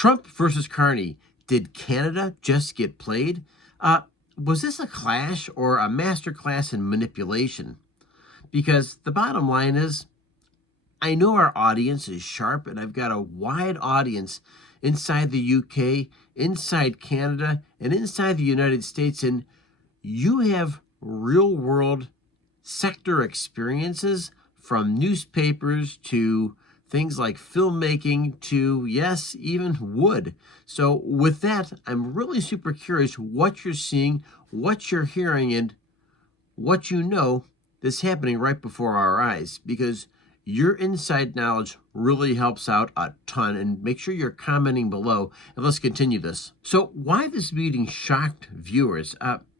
Trump versus Carney. Did Canada just get played? Was this a clash or a masterclass in manipulation? Because the bottom line is, I know our audience is sharp, and I've got a wide audience inside the UK, inside Canada, and inside the United States, and you have real-world sector experiences from newspapers to things like filmmaking to, yes, even wood. So with that, I'm really super curious what you're seeing, what you're hearing, and what you know that's happening right before our eyes, because your inside knowledge really helps out a ton. And make sure you're commenting below, and let's continue this. So why this meeting shocked viewers?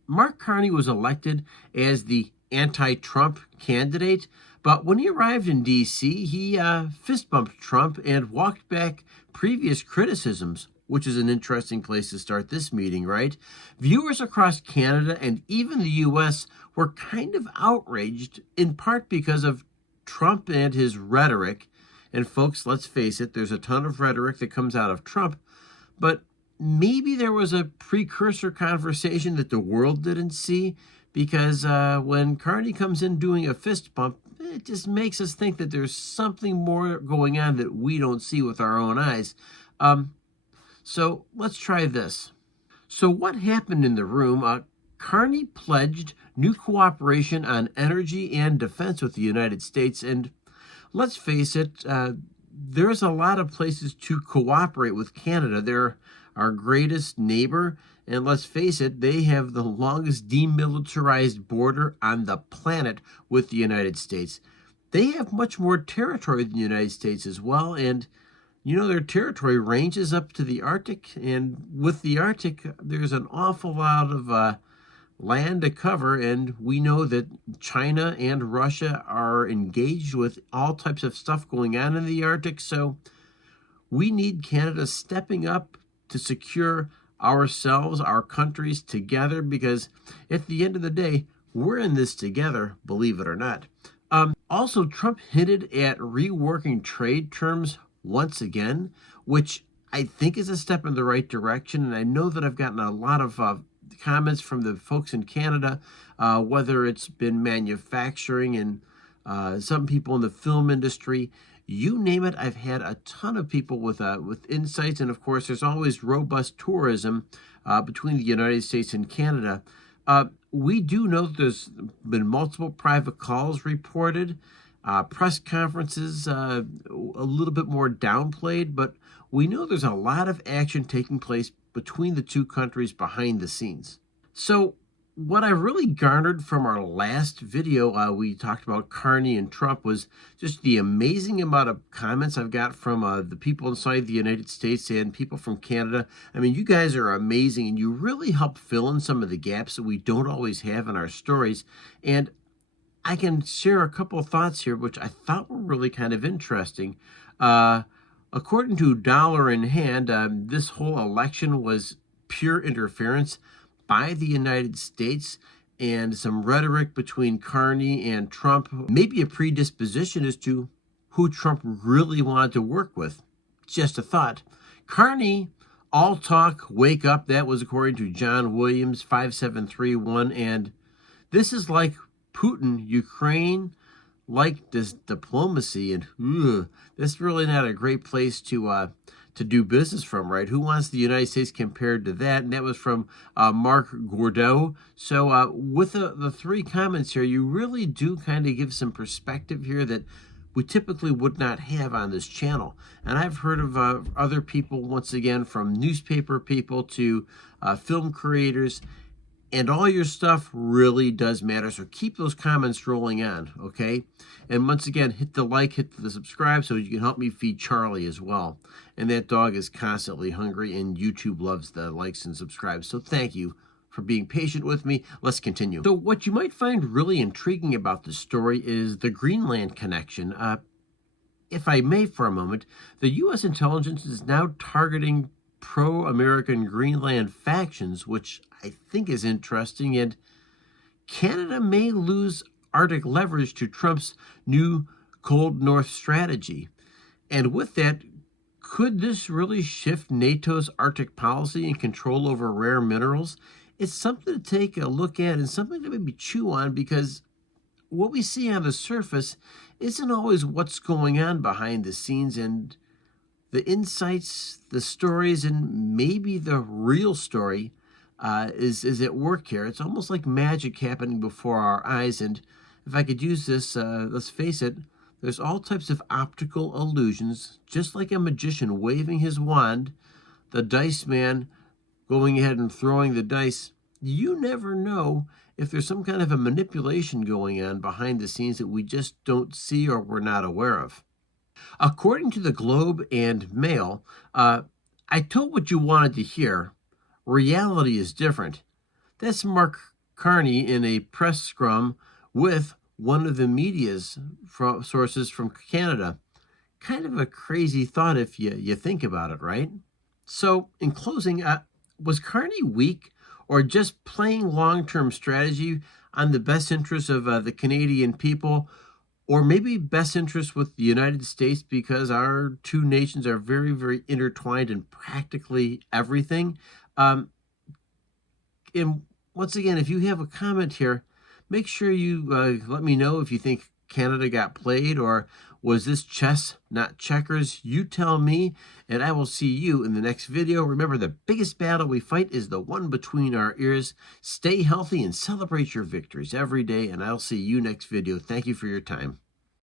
Mark Carney was elected as the anti-Trump candidate, but when he arrived in D.C., he fist-bumped Trump and walked back previous criticisms, which is an interesting place to start this meeting, right? Viewers across Canada and even the U.S. were kind of outraged, in part because of Trump and his rhetoric. And folks, let's face it, there's a ton of rhetoric that comes out of Trump, but maybe there was a precursor conversation that the world didn't see, because when Carney comes in doing a fist bump, it just makes us think that there's something more going on that we don't see with our own eyes. So let's try this. So what happened in the room? Carney pledged new cooperation on energy and defense with the United States. And let's face it, there's a lot of places to cooperate with Canada. They're our greatest neighbor. And let's face it, they have the longest demilitarized border on the planet with the United States. They have much more territory than the United States as well. And, you know, their territory ranges up to the Arctic. And with the Arctic, there's an awful lot of land to cover. And we know that China and Russia are engaged with all types of stuff going on in the Arctic. So we need Canada stepping up to secure ourselves, our countries together, because at the end of the day, we're in this together, believe it or not. Also, Trump hinted at reworking trade terms once again, which I think is a step in the right direction. And I know that I've gotten a lot of comments from the folks in Canada, whether it's been manufacturing and some people in the film industry. You name it, I've had a ton of people with insights. And of course, there's always robust tourism between the United States and Canada. We do know that there's been multiple private calls reported, press conferences a little bit more downplayed, but we know there's a lot of action taking place between the two countries behind the scenes. So what I really garnered from our last video, we talked about Carney and Trump, was just the amazing amount of comments I've got from the people inside the United States and people from Canada. I mean, you guys are amazing, and you really help fill in some of the gaps that we don't always have in our stories. And I can share a couple of thoughts here, which I thought were really kind of interesting. According to Dollar in Hand, this whole election was pure interference by the United States, and some rhetoric between Carney and Trump, maybe a predisposition as to who Trump really wanted to work with. Just a thought. Carney, all talk, wake up. That was according to John Williams, 5731. And this is like Putin, Ukraine, like this diplomacy. And that's really not a great place to do business from, right? Who wants the United States compared to that? And that was from Mark Gordeau. So with the three comments here, you really do kind of give some perspective here that we typically would not have on this channel. And I've heard of other people, once again, from newspaper people to film creators, and all your stuff really does matter. So keep those comments rolling on, okay? And once again, hit the like, hit the subscribe so you can help me feed Charlie as well. And that dog is constantly hungry, and YouTube loves the likes and subscribes. So thank you for being patient with me. Let's continue. So what you might find really intriguing about this story is the Greenland connection. If I may for a moment, the U.S. intelligence is now targeting pro-American Greenland factions, which I think is interesting, and Canada may lose Arctic leverage to Trump's new Cold North strategy. And with that, Could this really shift NATO's Arctic policy and control over rare minerals? It's something to take a look at and something to maybe chew on, because what we see on the surface isn't always what's going on behind the scenes, and the insights, the stories, and maybe the real story is at work here. It's almost like magic happening before our eyes. And if I could use this, let's face it, there's all types of optical illusions, just like a magician waving his wand, the dice man going ahead and throwing the dice. You never know if there's some kind of a manipulation going on behind the scenes that we just don't see or we're not aware of. According to the Globe and Mail, I told what you wanted to hear. Reality is different. That's Mark Carney in a press scrum with one of the media's sources from Canada. Kind of a crazy thought if you think about it, right? So, in closing, was Carney weak or just playing long-term strategy on the best interests of the Canadian people, or maybe best interest with the United States, because our two nations are very, very intertwined in practically everything? And once again, if you have a comment here, make sure you let me know if you think Canada got played, or was this chess, not checkers? You tell me, and I will see you in the next video. Remember, the biggest battle we fight is the one between our ears. Stay healthy and celebrate your victories every day, and I'll see you next video. Thank you for your time.